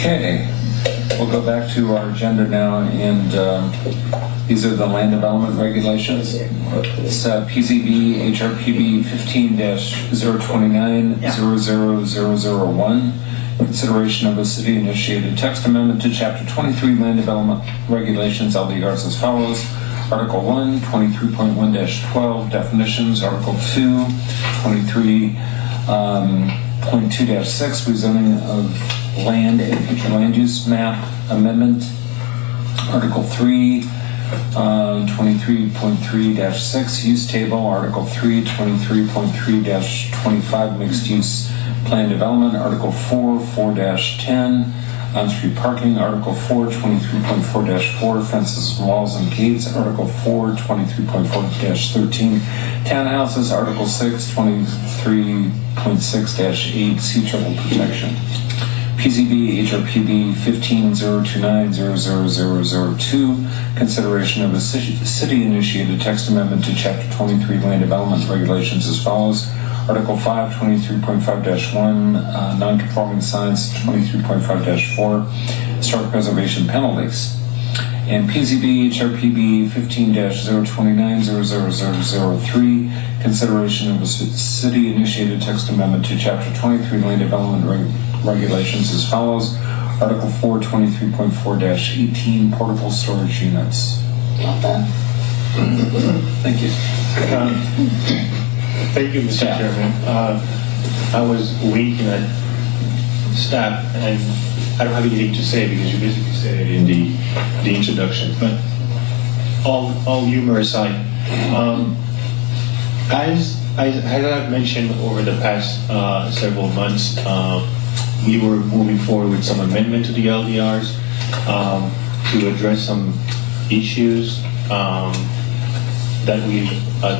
Okay, we'll go back to our agenda now, and these are the land development regulations. It's PZB HRPB 15-029-00001. Consideration of a city-initiated text amendment to Chapter 23 Land Development Regulations, LDRs as follows. Article 1, 23.1-12, definitions. Article 2, 23.2-6, rezoning of land and future land use map amendment. Article 3, 23.3-6, use table. Article 3, 23.3-25, mixed use plan development. Article 4, 4-10, on-street parking. Article 4, 23.4-4, fences, walls, and gates. Article 4, 23.4-13, townhouses. Article 6, 23.6-8, sea turtle protection. PZB HRPB 15-029-00002, consideration of a city-initiated text amendment to Chapter 23 Land Development Regulations as follows. Article 5, 23.5-1, non-conforming signs. 23.5-4, historic preservation penalties. And PZB HRPB 15-029-00003, consideration of a city-initiated text amendment to Chapter 23 Land Development Regulations as follows. Article 4, 23.4-18, portable storage units. Got that? Thank you. Thank you, Mr. Chairman. I was winking at staff, and I don't have anything to say because you basically said it in the introduction. But all humor aside, as I've mentioned over the past several months, we were moving forward with some amendment to the LDRs to address some issues that we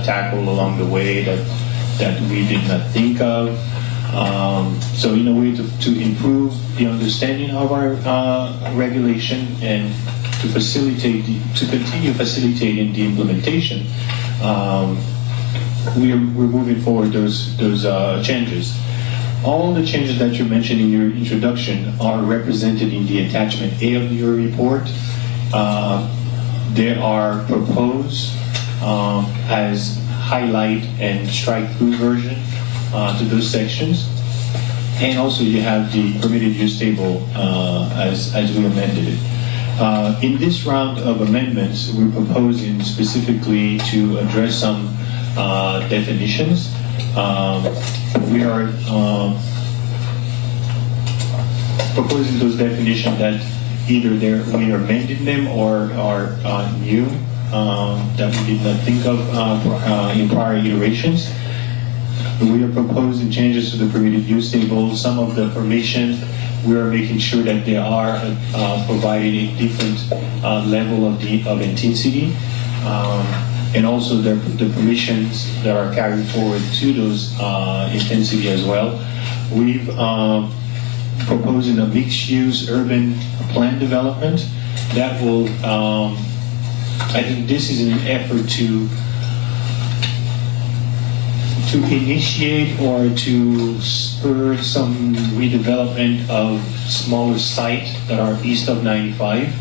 tackled along the way that we did not think of. So in a way to improve the understanding of our regulation and to continue facilitating the implementation, we're moving forward those changes. All the changes that you mentioned in your introduction are represented in the attachment A of your report. They are proposed as highlight and strike-through version to those sections. And also you have the permitted use table as we amended it. In this round of amendments, we're proposing specifically to address some definitions. We are proposing those definitions that either we are amending them or are new that we did not think of in prior iterations. We are proposing changes to the permitted use table. Some of the permission, we are making sure that they are provided a different level of intensity. And also the permissions that are carried forward to those intensity as well. We've proposing a mixed-use urban plan development that will, I think this is an effort to initiate or to spur some redevelopment of smaller sites that are east of 95.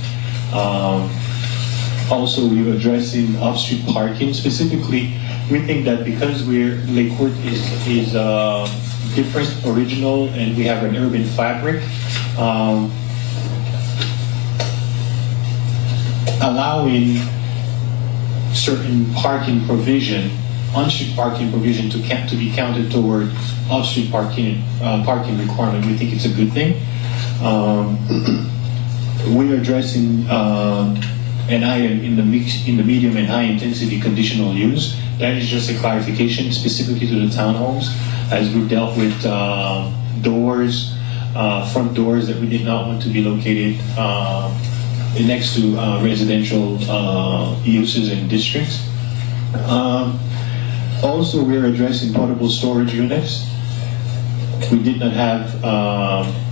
Also, we're addressing off-street parking. Specifically, we think that because Lakewood is different, original, and we have an urban fabric, allowing certain parking provision, on-street parking provision to be counted toward off-street parking requirement, we think it's a good thing. We're addressing an item in the medium and high intensity conditional use. That is just a clarification specifically to the townhomes, as we've dealt with doors, front doors that we did not want to be located next to residential uses and districts. Also, we're addressing portable storage units. We did not have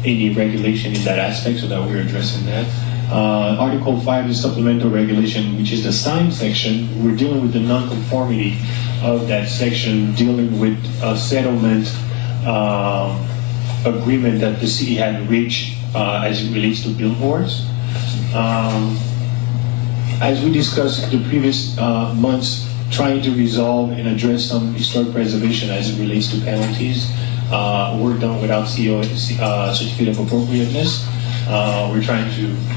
any regulation in that aspect, so that we're addressing that. Article 5 is supplemental regulation, which is the sign section. We're dealing with the non-conformity of that section, dealing with a settlement agreement that the city had reached as it relates to billboards. As we discussed the previous months, trying to resolve and address some historic preservation as it relates to penalties were done without certificate of appropriateness. We're trying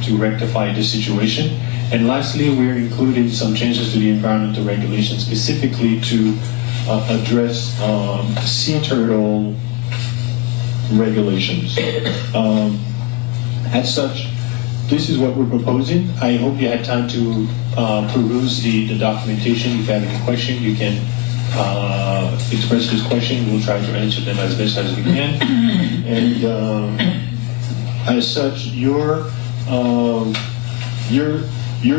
to rectify this situation. And lastly, we're including some changes to the environmental regulations specifically to address sea turtle regulations. As such, this is what we're proposing. I hope you had time to peruse the documentation. If you have any question, you can express this question. We'll try to answer them as best as we can. And as such, your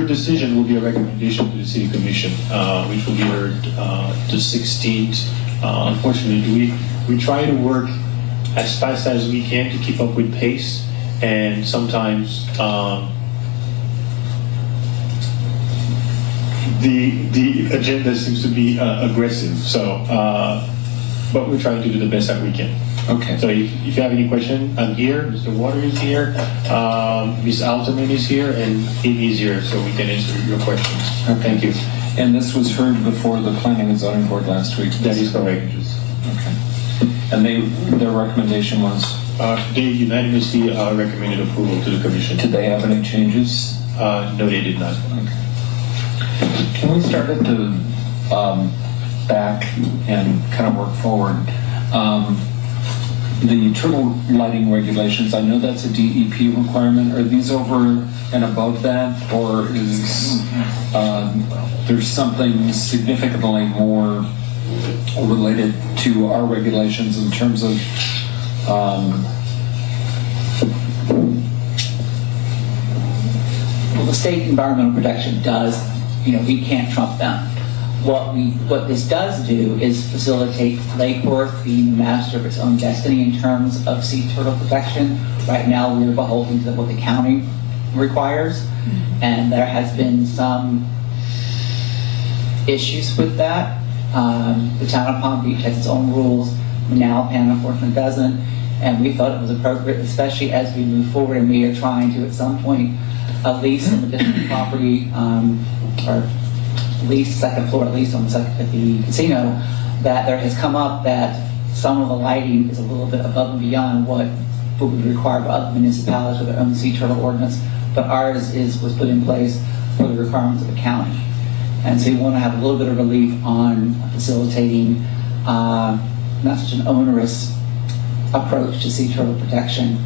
decision will be a recommendation to the City Commission, which will be heard the 16th. Unfortunately, we try to work as fast as we can to keep up with pace, and sometimes the agenda seems to be aggressive. So, but we're trying to do the best that we can. Okay. So if you have any question, I'm here. Mr. Water is here. Ms. Alterman is here, and Amy is here, so we can answer your questions. Okay. Thank you. And this was heard before the Planning and Zoning Board last week? That is correct. Okay. And their recommendation was? They unanimously recommended approval to the Commission. Did they have any changes? No, they did not. Okay. Can we start at the back and kind of work forward? The turtle lighting regulations, I know that's a DEP requirement. Are these over and above that, or is there's something significantly more related to our regulations in terms of well, the state environmental protection does, we can't trump them. What this does do is facilitate Lake Worth being the master of its own destiny in terms of sea turtle protection. Right now, we're beholden to what the county requires, and there has been some issues with that. The town of Palm Beach has its own rules. Now, Pan unfortunately doesn't, and we thought it was appropriate, especially as we move forward and we are trying to, at some point, a lease on the district property, or lease second floor, at least on the casino, that there has come up that some of the lighting is a little bit above and beyond what would be required by other municipalities with their own sea turtle ordinance, but ours was put in place for the requirements of the county. And so we want to have a little bit of relief on facilitating not such an onerous approach to sea turtle protection,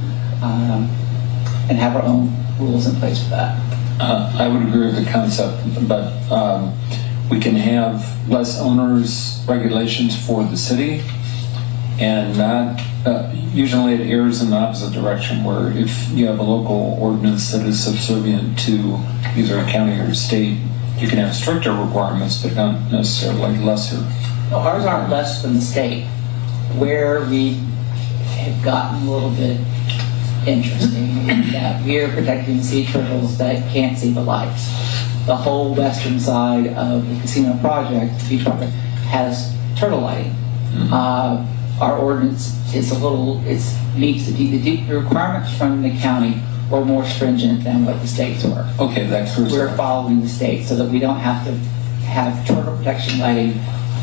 and have our own rules in place for that. I would agree with the concept, but we can have less onerous regulations for the city, and not usually it errs in the opposite direction, where if you have a local ordinance that is subservient to either a county or a state, you can have stricter requirements, but not necessarily lesser. No, ours aren't less than the state. Where we have gotten a little bit interesting is that we are protecting sea turtles that can't see the lights. The whole western side of the casino project, the beach project, has turtle lighting. Our ordinance is meets the requirements from the county were more stringent than what the states were. Okay, that's We're following the state so that we don't have to have turtle protection lighting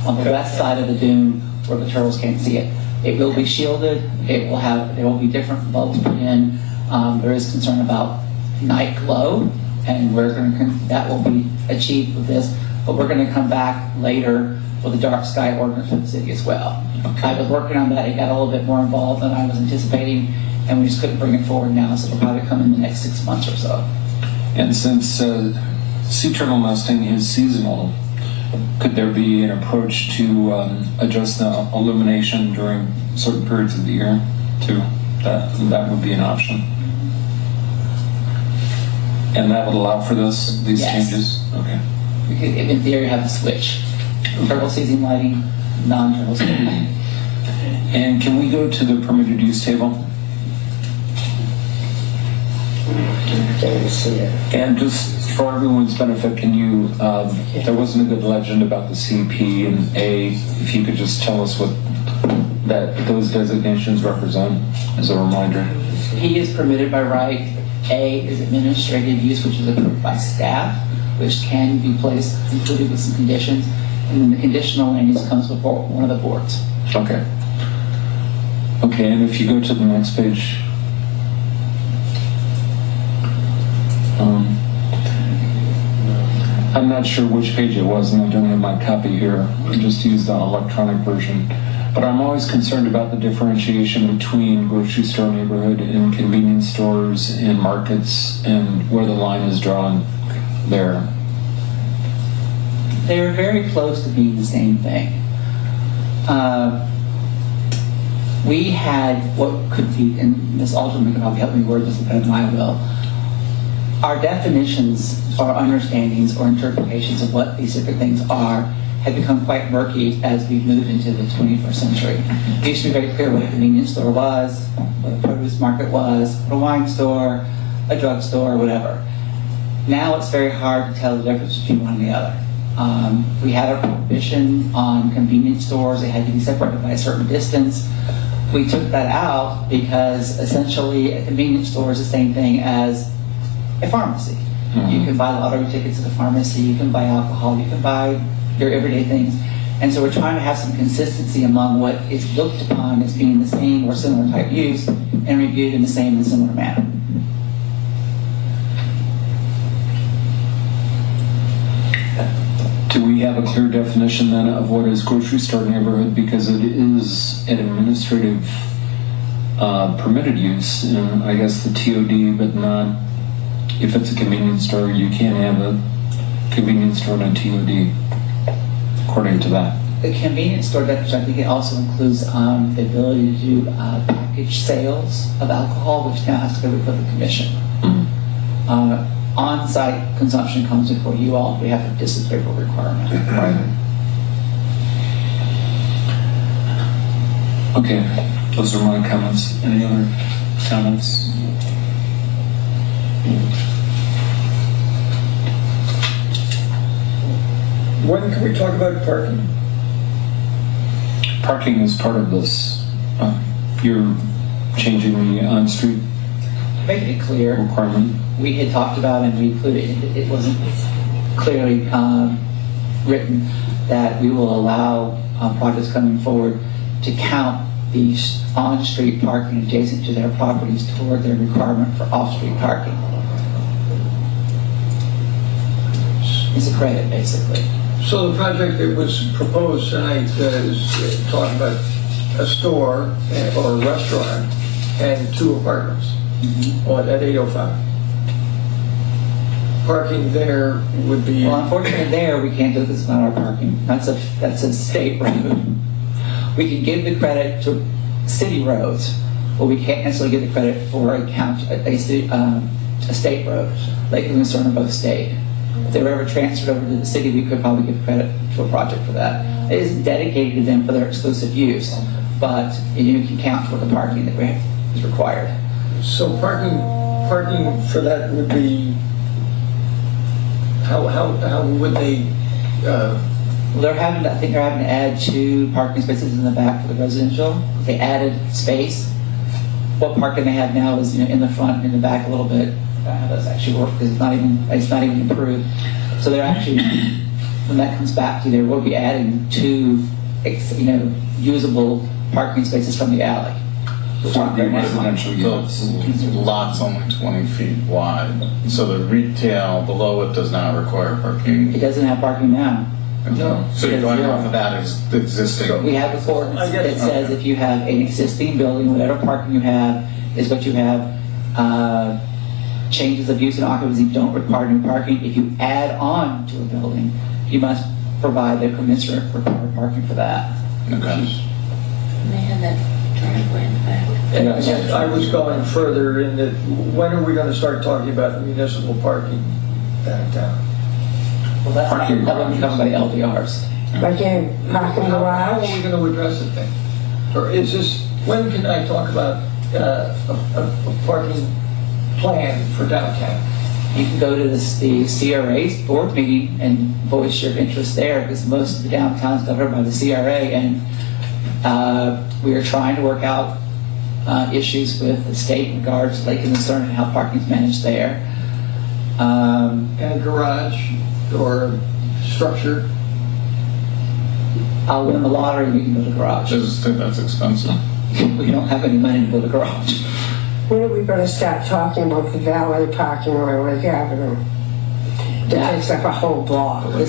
on the west side of the dune where the turtles can't see it. It will be shielded. There will be different bulbs put in. There is concern about night glow, and that will be achieved with this. But we're going to come back later with a dark sky ordinance for the city as well. Okay. I was working on that. It got a little bit more involved than I was anticipating, and we just couldn't bring it forward now. So it'll probably come in the next 6 months or so. And since sea turtle nesting is seasonal, could there be an approach to adjust the illumination during certain periods of the year too? That would be an option. And that would allow for these Yes. changes? Okay. We could, in theory, have a switch. Turtle season lighting, non-turtle season lighting. And can we go to the permitted use table? And just for everyone's benefit, can you, there wasn't a good legend about the CP and A, if you could just tell us what those designations represent as a reminder. He is permitted by right. A is administrative use, which is approved by staff, which can be placed, included with some conditions. And then the conditional land use comes before one of the boards. Okay. Okay, and if you go to the next page. I'm not sure which page it was, and I don't have my copy here. I just used the electronic version. But I'm always concerned about the differentiation between grocery store neighborhood and convenience stores and markets, and where the line is drawn there. They're very close to being the same thing. We had what could be, and Ms. Alderman can probably help me word this better than I will. Our definitions or understandings or interpretations of what these different things are have become quite murky as we've moved into the 21st century. It used to be very clear what a convenience store was, what a produce market was, what a wine store, a drugstore, whatever. Now it's very hard to tell the difference between one and the other. We had a prohibition on convenience stores. They had to be separated by a certain distance. We took that out because essentially a convenience store is the same thing as a pharmacy. Mm-hmm. You can buy lottery tickets at the pharmacy, you can buy alcohol, you can buy your everyday things. And so we're trying to have some consistency among what is looked upon as being the same or similar type use and reviewed in the same and similar manner. Do we have a clear definition then of what is grocery store neighborhood? Because it is an administrative permitted use, and I guess the TOD, but not, if it's a convenience store, you can't have a convenience store and a TOD, according to that. The convenience store definition, I think it also includes the ability to do package sales of alcohol, which now has to go before the commission. Mm-hmm. On-site consumption comes before you all. We have a disciplinary requirement. Right. Okay, those are my comments. Any other comments? When can we talk about parking? Parking is part of this. You're changing the on-street Making it clear, requirement. we had talked about and we included, it wasn't clearly written, that we will allow projects coming forward to count these on-street parking adjacent to their properties toward their requirement for off-street parking. It's a credit, basically. So the project that was proposed tonight is talking about a store or a restaurant and 2 apartments at 805. Parking there would be... Well, unfortunately there, we can't do this, it's not our parking. That's a state road. We can give the credit to city roads, but we can't necessarily give the credit for a state road. Lake and Lucerne are both state. If they were ever transferred over to the city, we could probably give credit to a project for that. It isn't dedicated to them for their exclusive use, but you can count for the parking that is required. So parking for that would be... How would they... I think they're having to add 2 parking spaces in the back for the residential. They added space. What parking they have now is in the front and in the back a little bit. How does that actually work? Because it's not even approved. So they're actually, when that comes back to you, they will be adding 2 usable parking spaces from the alley. Residential units. The lot's only 20 feet wide, so the retail below it does not require parking. It doesn't have parking now. No. So you're going off of that existing. We have a ordinance that says if you have an existing building, whatever parking you have is what you have. Changes of use and occupancy don't require new parking. If you add on to a building, you must provide the commensurate required parking for that. Okay. And they have that driveway in the back. And I was going further in that, when are we going to start talking about municipal parking downtown? Well, that wouldn't come by LDRs. Right there, parking How are garage. we going to address it then? Or is this, when can I talk about a parking plan for downtown? You can go to the CRA's board meeting and voice your interest there, because most of the downtown is governed by the CRA, and we are trying to work out issues with the state in regards to Lake and Lucerne and how parking is managed there. And a garage or structure. I'll win the lottery and we can build a I garage. just think that's expensive. We don't have any money to build a garage. When are we going to start talking about the valet parking on Lake Avenue? That takes up a whole block. The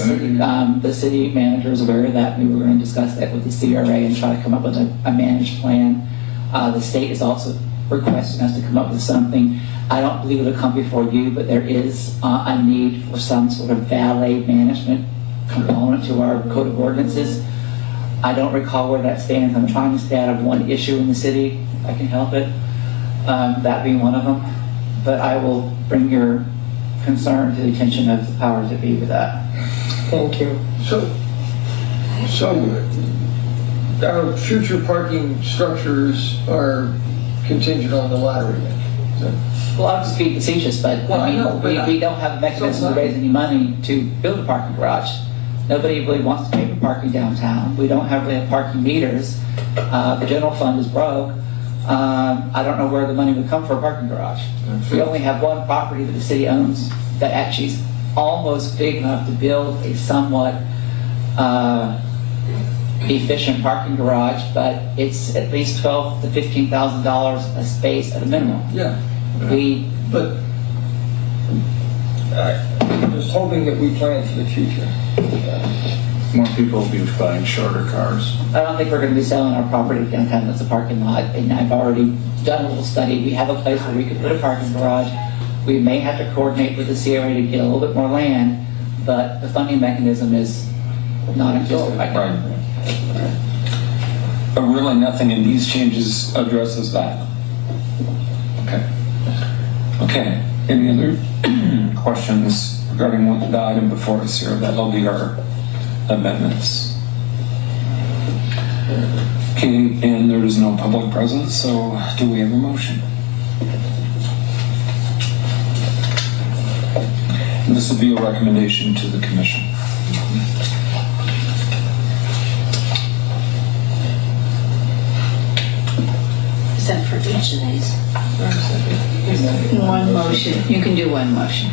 city manager is aware of that. We were going to discuss that with the CRA and try to come up with a managed plan. The state is also requesting us to come up with something. I don't believe it'll come before you, but there is a need for some sort of valet management component to our code of ordinances. I don't recall where that stands. I'm trying to stay out of one issue in the city, if I can help it, that being one of them. But I will bring your concern to the attention of the powers that be with that. Thank you. So our future parking structures are contingent on the lottery then? Is that- Well, I'm just being facetious, but Well, I I mean, know, but we don't have a mechanism to raise any money to build a parking garage. Nobody really wants to pay for parking downtown. We don't really have parking meters. The general fund is broke. I don't know where the money would come for a parking garage. We only have one property that the city owns that actually is almost big enough to build a somewhat efficient parking garage, but it's at least $12,000 to $15,000 a space at a minimum. Yeah, but I'm just hoping that we plan for the future. More people will be buying shorter cars. I don't think we're going to be selling our property downtown that's a parking lot, and I've already done a little study. We have a place where we could put a parking garage. We may have to coordinate with the CRA to get a little bit more land, but the funding mechanism is non-existent right now. Right. But really nothing in these changes addresses that. Okay. Okay. Any other questions regarding the item before us here, the LDR amendments? Okay, and there is no public presence, so do we have a motion? And this will be a recommendation to the commission. Is that for each of these? One motion. You can do one motion.